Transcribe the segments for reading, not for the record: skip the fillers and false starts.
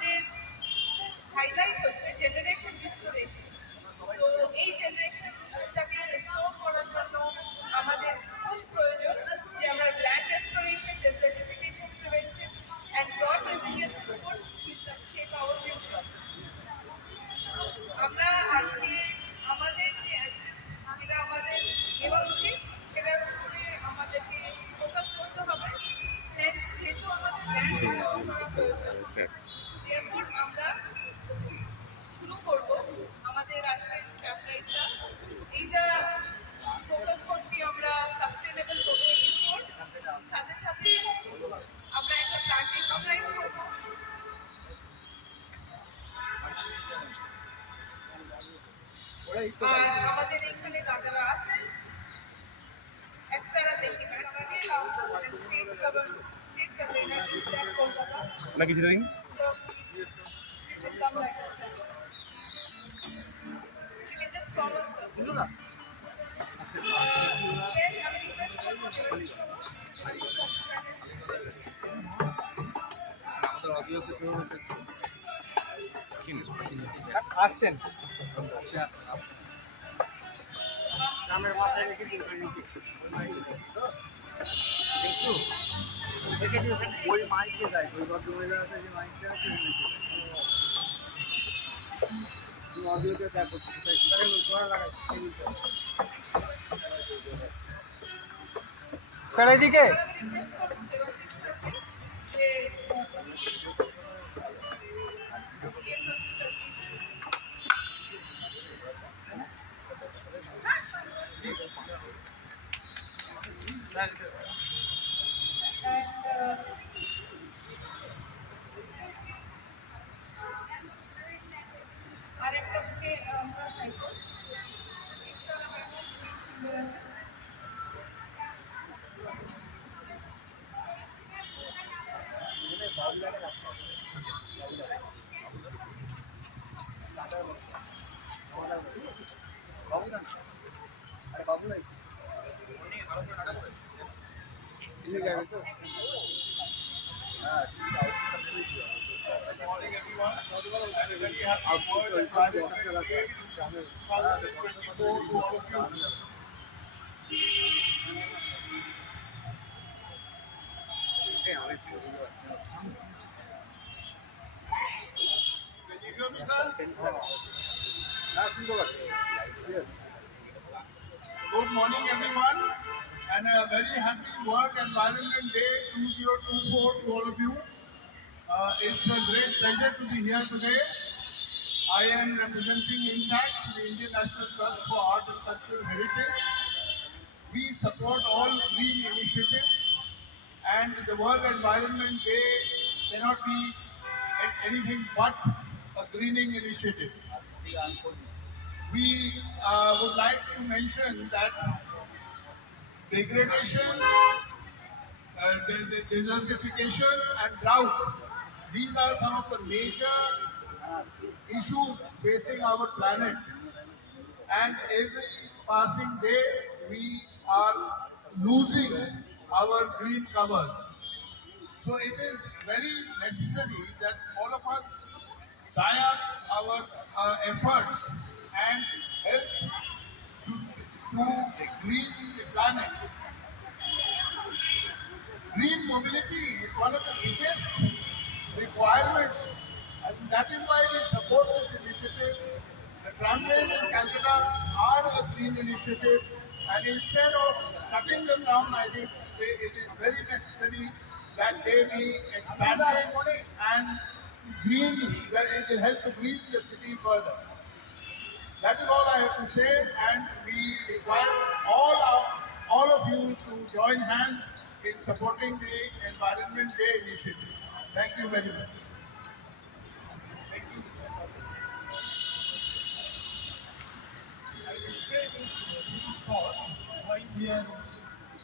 আমাদের হাইলাইট হচ্ছে generation restoration. তো এই জেনারেশনটাকে রিস্টোর করার জন্য আমাদের খুব প্রয়োজন যে আমরা land restoration, desertification prevention and drought রেজিলিয়েন্সের উপর shape our future. আমরা আজকে আমাদের যে অ্যাকশনস যেটা আমাদের নেওয়া উচিত সেটার উপরে আমাদেরকে ফোকাস করতে হবে। যেহেতু আমাদের ল্যান্ড সংরক্ষণ করা প্রয়োজন, এরপর আমরা শুরু করব আমাদের আজকের চ্যাপ্টারটা। এইটা ফোকাস করছি আমরা সাস্টেনেবল মোবিলিটির উপর, সাথে সাথে আমরা একটা প্ল্যান্টেশন ড্রাইভ করব। আর আমাদের এখানে দাদারা আছেন, একতারা দেশি মেটামাকে স্টেট গভর্নমেন্ট কলকাতা নাকি সেটা দিন আসছেন গ্রামের মাথায় রেখে ওই মাইকে যায়, ওই ভদ্রমহিলা আছে যে মাইকটা আছে অডিওতে দেখো স্যার এদিকে আরেকটা বুকে আমরা চাইবো Good morning, everyone, and a very happy World Environment Day 2024 to all of you. It's a great pleasure to be here today. I am representing INTACT, the Indian National Trust for Art and Cultural Heritage. We support all green initiatives, and the World Environment Day cannot be anything but a greening initiative. We would like to mention that degradation, desertification and drought, these are some of the major issues facing our planet, and every passing day we are losing our green covers. So it is very necessary that all of us tie up our efforts and help to green the planet. Green mobility is one of the biggest requirements, and that is why we support this initiative. The tramways in Calcutta are a green initiative, and instead of shutting them down, I think it is very necessary that they be expanded and green, that it will help to green the city further. That is all I have to say, and we require all of you to join hands in supporting the Environment Day initiative. Thank you very much. Thank you. I will say this short why we are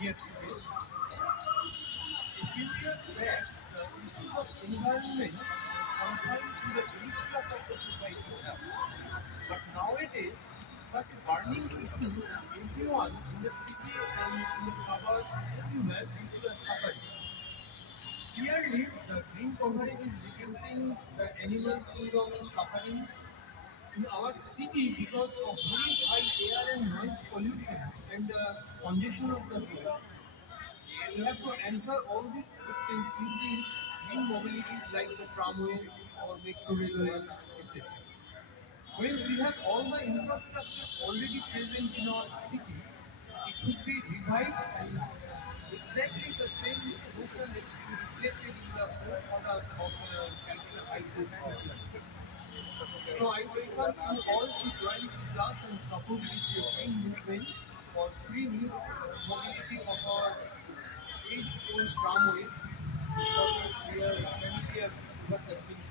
here today. A few years back, the issue of environment confined to the elite class of the society. But nowadays, such a burning issue, everyone in the city and in the suburbs, everywhere, people are suffering. Clearly, the green coverage is reducing the animals to the suffering in our city because of very high air and noise pollution and congestion of the road. We have to answer all these questions using green mobility like the tramway or metro railway, etc. When we have all the infrastructure already present in our city, it should be revived and exactly the same motion is to be reflected in the products of Calcutta High Court. So I welcome you all to join with us and support this green movement for free mobility of our age-old tramways because we are familiar with the things.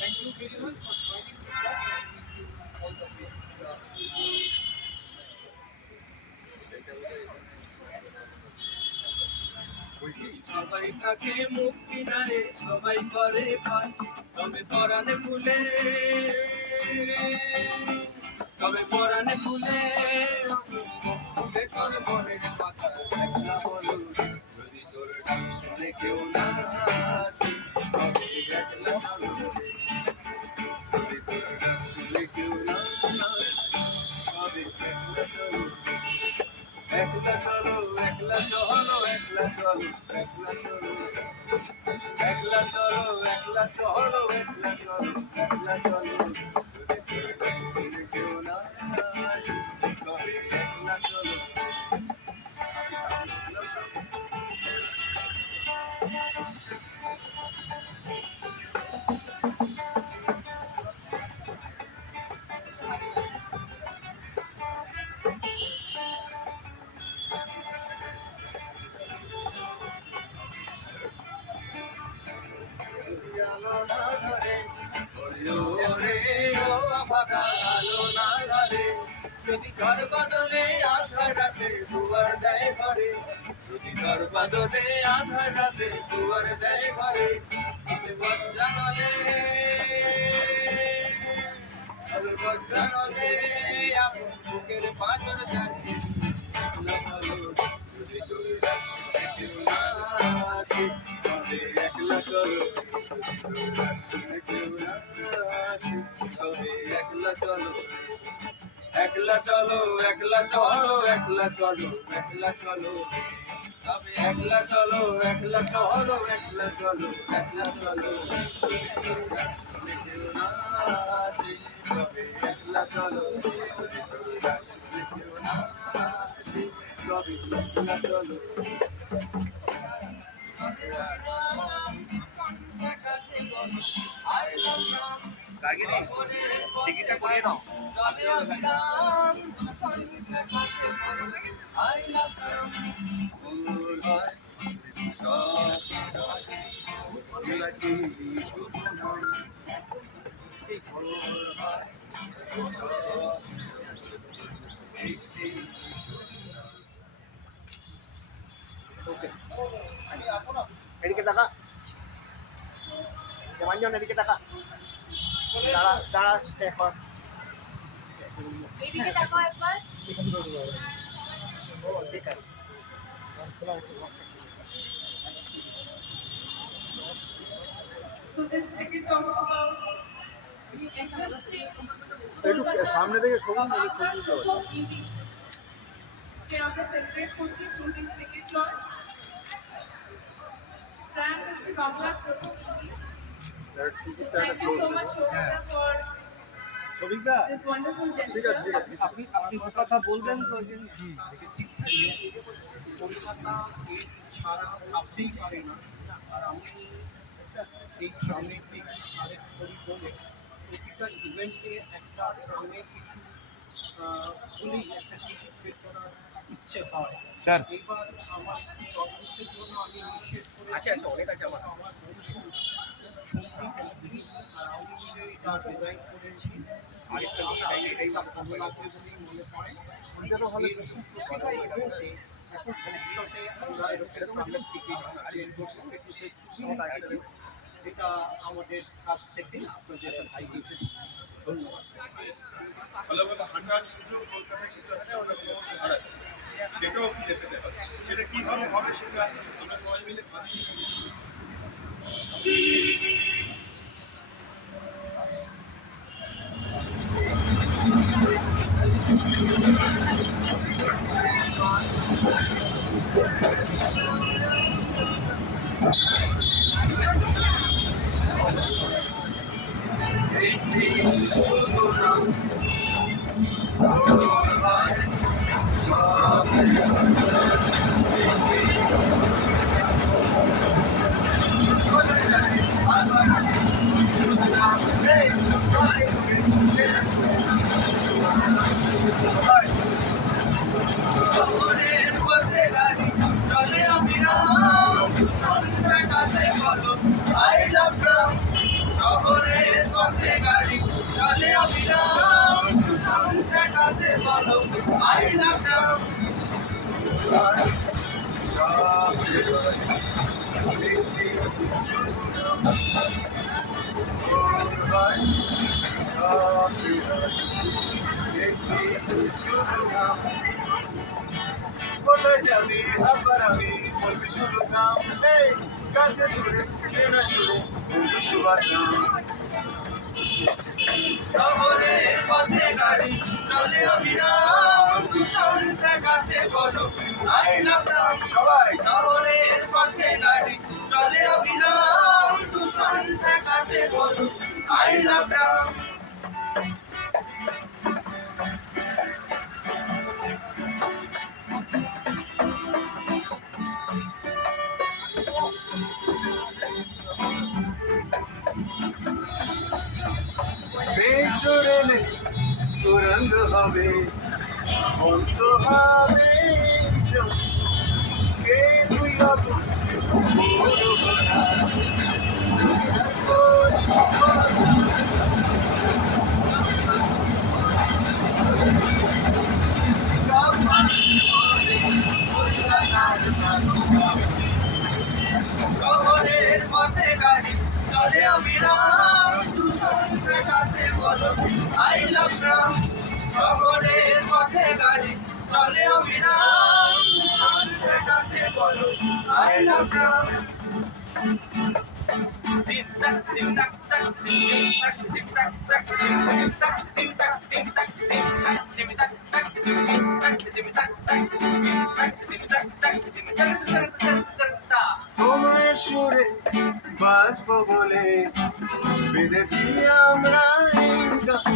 Thank you very much for joining with us and wish you all the best. সবাই থাকে মুক্তি নাই সবাই করে পায় তবে পরাণে ফুলে তবে পরাণে ফুলে বেতন মনের কথা একলা বলো যদি তোর ডাক শুনে কেউ না আসে তবে একলা চলো যদি তোর ডাক শুনে কেউ না আসে তবে একলা চলো একলা চলো একলা চলো একলা চলো একলা চলো একলা চলো একলা চলো একলা চলো একলা চলো যদি তোর ডাকে কেউ না আসে তবে একলা চলো আলো না ধরে ওরে ও ভাগা আলো না ধরে যদি ঘর বদলে আধার রাতে দুয়ার দেয় ঘরে যদি ঘর বদলে আধার রাতে দুয়ার দেয় ঘরে তবে বজ্রা নলে তবে বজ্রা নলে আপন বুকের পাঁচর জানি যদি তোর ডাক শুনে কেউ না আসে তবে একলা চলো শুনে কেউ না আসে তবে একলা চলো একলা চলো একলা চলো একলা চলো একলা চলো তবে একলা চলো একলা চলো একলা চলো একলা চলো যদি তোর ডাক শুনে কেউ না আসে তবে একলা চলো যদি তোর ডাক শুনে কেউ না আসে তবে একলা চলো গার্গিনী টিকিটটা করিয়ে নাও এদিকে টাকা দেবাঞ্জন এদিকে টাকা দাঁড়া দাঁড়া স্টে কর এদিকে তাকাও একবার। ঠিক আছে So this ticket talks about the existing একটু সামনে থেকে সবুজ নাহলে ছবি তুলতে পারছি কে আমরা সেলিব্রেট করছি থ্রু দিস টিকিট লঞ্চ। প্রাণ হচ্ছে বাংলার প্রথম টিভি। টিকিটটা Thank you so much Shobita for Sabita this wonderful ঠিক gesture. আছে ঠিক আছে আপনি আপনি দু কথা বলবেন তো যে কলকাতা এই ছাড়া ভাবতেই পারে না আর আমি সেই ট্রামের দিক কালেক্ট করি বলে প্রতিটা ইভেন্টে একটা ট্রামের কিছু বলেই একটা টিকিট বের করার ইচ্ছে হয় স্যার এইবার আমার একটু প্রবলেমসের জন্য আমি নিশ্চিত করে আচ্ছা আচ্ছা অনেক আছে আমার আমার বন্ধু সন্দীপ চৌধুরী আর আমি মিলে এটা ডিজাইন করেছি আরেকটা এটা ভালো লাগবে বলেই মনে হয় প্রতিটা ইভেন্টে এখন ভবিষ্যতে আমরা এরকম ট্রামের টিকিট চেঞ্জ করবো একটু সেট এটা আমাদের কাছ থেকে আপনাদের দায়িত্ব। ধন্যবাদ। ভালোভাবে হাঁটার সুযোগ কলকাতায় কিন্তু একটা আমরা ক্রমশ হারাচ্ছি, সেটাও ফিরে পেতে হবে। সেটা কিভাবে হবে সেটা আমরা সবাই মিলে ভাবছি। শহরের পথে গাড়ি চলে অবিরাম, সন্ধ্যা কাছে বলো I love Ram। শহরের পথে গাড়ি চলে অবিরাম, সন্ধ্যা কাছে বলো I love Ram। কোথায় যাবি আবার আমি বলবি শুধু নাম, এই কাছে দূরে চেনা শুনে বন্ধু সুভাষ নাম। শহরের পথে গাড়ি চলে অবিরাম, সন্ধ্যা কাছে বলো I love Ram। সবাই শহরের পথে গাড়ি চলে অবিরাম, সন্ধ্যা কাছে বলো I love Ram। মেট্রো রেলে সুরঙ্গ হবে, অন্ত হবে কে তুই শহরের পথে গাড়ি চলে অবিরাম, সন্ধ্যা কাছে বলো I love Ram। শহরের পথে গাড়ি চলে অবিরাম, সন্ধ্যা কাছে বলো I love Ram। Din tak din tak tak din tak din tak tak din tak din tak din tak din tak din tak tak din tak din tak tak din tak din tak tak din tak tak। তোমার সুরে বাজবো বলে বেঁধেছি আমরা এই গান।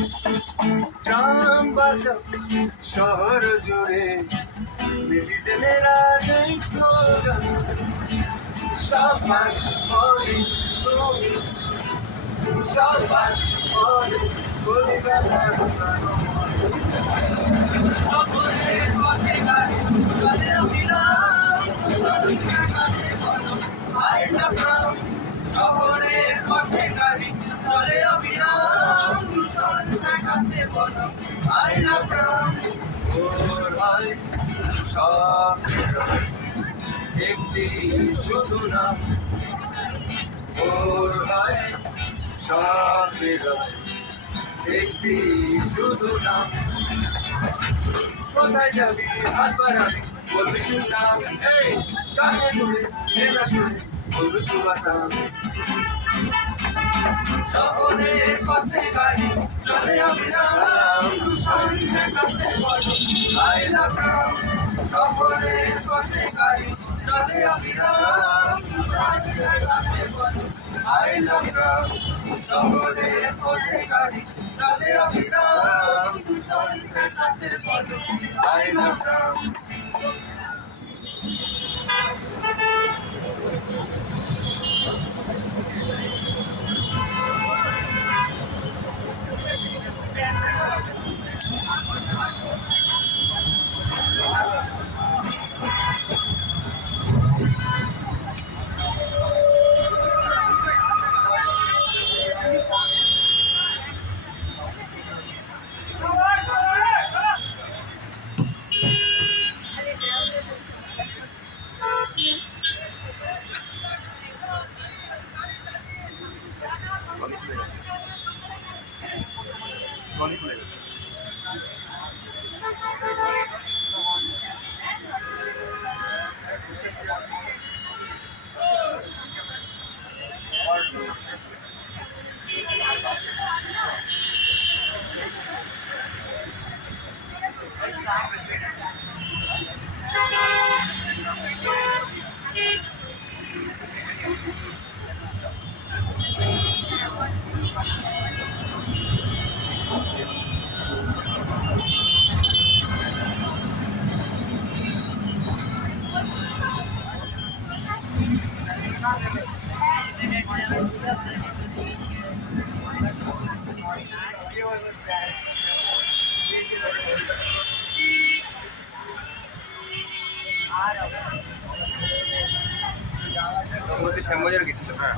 গ্রাম বাজার শহর জুড়ে নেটিজেনেরা এই স্লোগান। সবার বলে তুমি, সবার বলে কলকাতার শহরের পথে গাড়ি চলে অবিরাম, সন্ধ্যা কাছে বলো I love Ram। শহরের পথে গাড়ি চলে অবিরাম, সন্ধ্যা কাছে বলো I love Ram। ওর হয় সব একটি শুধু নাম, ওর হয় সব একটি শুধু নাম। কোথায় যাবি হাত বাড়াবি বলবি শুনলাম, এই কাছে জুড়ে চেনা শুনে বলবি সুবাসাম। শহরের পথে গাড়ি চলে অবিরাম, সন্ধ্যা কাছে বলো I love Ram। শহরের পথে গাড়ি চলে অবিরাম, সন্ধ্যা কাছে বলো I love Ram। শহরের পথে গাড়ি চলে অবিরাম, সন্ধ্যা কাছে বলো I love Ram। অনেক হয়ে গেছে। বলতে শ্যামবাজার গেছিল। হ্যাঁ,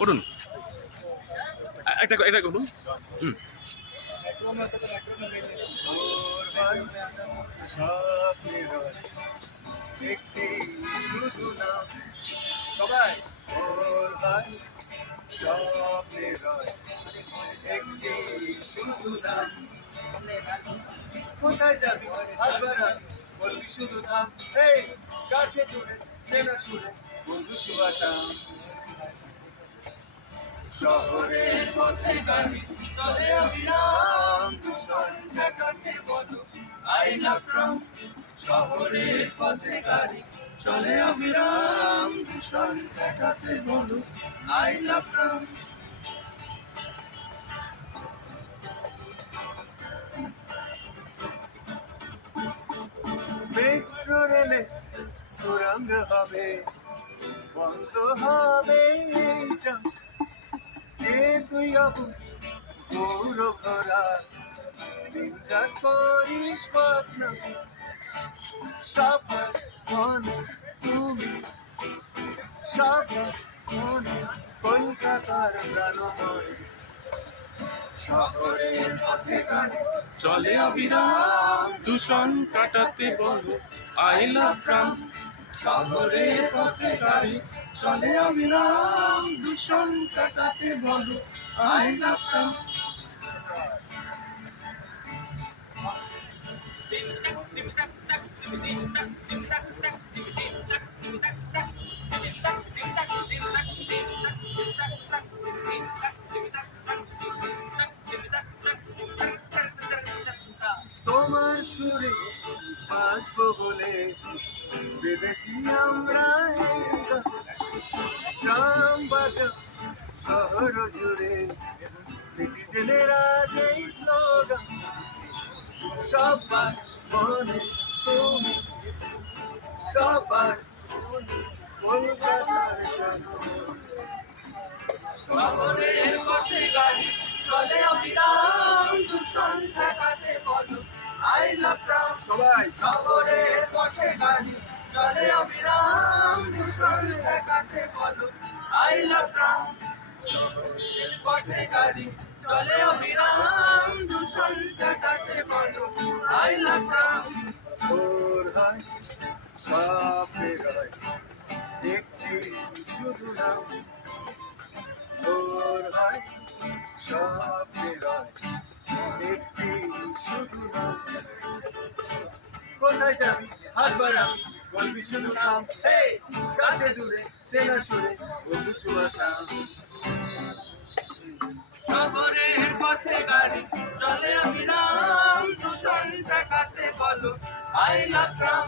করুন এটা করুন। স্বপ্নের একটি শুধু নাম, সবাই ওর ভাই স্বপ্নের একটি শুধু নাম। কোথায় যাবি হাত বাড়াবি বলবি শুধু থাম, এই গাছে জুড়ে চেনা ছুড়ে বন্ধু সুবাসা। শহরের পথে গাড়ি চলে অবিরাম, দূষণ ঠেকাতে বলো আই লাভ ট্রাম। শহরের পথে গাড়ি চলে অবিরাম, দূষণ ঠেকাতে বলো আই লাভ ট্রাম। মেট্রো রেলে সুরঙ্গ হবে, বন্ধ হবে এইটা। কে তুই অবুঝ পুরো ঘোরা, দিনটা করিস বদনা। সবার মনে তুমি, সবার মনে কলকাতার প্রাণময়। শহরের পথে গাড়ি চলে অবিরাম, দূষণ কাটাতে বলো আই লাভ ট্রাম। শহরের পথে গাড়ি চলে অবিরাম, দূষণ কাটাতে বলো আই লাভ ট্রাম। তোমার সুরে বাঁচবো বলে বেঁধেছি আমরা এই গান। গ্রাম বাজা শহর জুড়ে নেটিজেনেরা যেই স্লোগান। সবার মনে তুমি, সবার মনে কলকাতার জনগণ। শহরের পথে গাড়ি চলে অবিরাম, দূষণ ঠেকাতে বলো আই লাভ ট্রাম। সবাই শহরের পথে গাড়ি চলে অবিরাম দূষণ ঠেকাতে বলো আই লাভ ট্রাম শহরের পথে গাড়ি চলে অবিরাম দূষণ ঠেকাতে বলো আই লাভ ট্রাম ওর হয় সাপের হয় একটি শুধু নাম ওর হয় সাপের হয় একটি শুধু নাম কোথায় যাবি হাত বাড়াবি বলবি শুধু নাম এই কাছে দূরে চেনা সুরে বন্ধু সুভাষা শহরের পথে গাড়ি চলে অবিরাম দূষণ ঠেকাতে বলো আই লাভ ট্রাম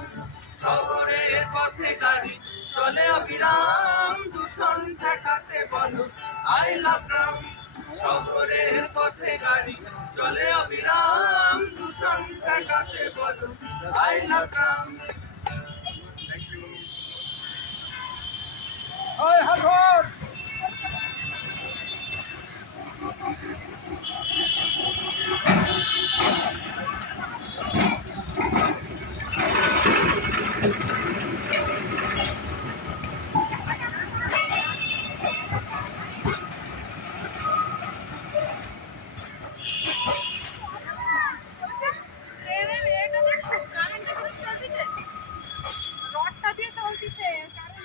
শহরের পথে গাড়ি চলে অবিরাম দূষণ ঠেকাতে বলো আই লাভ ট্রাম শহরের পথে গাড়ি চলে অবিরাম দূষণ ঠেকাতে বলো আই লাভ ট্রাম ট্রেনের এটা দেখছো কারেন্টটা করে চলতেছে রডটা দিয়ে চলতেছে কারেন্ট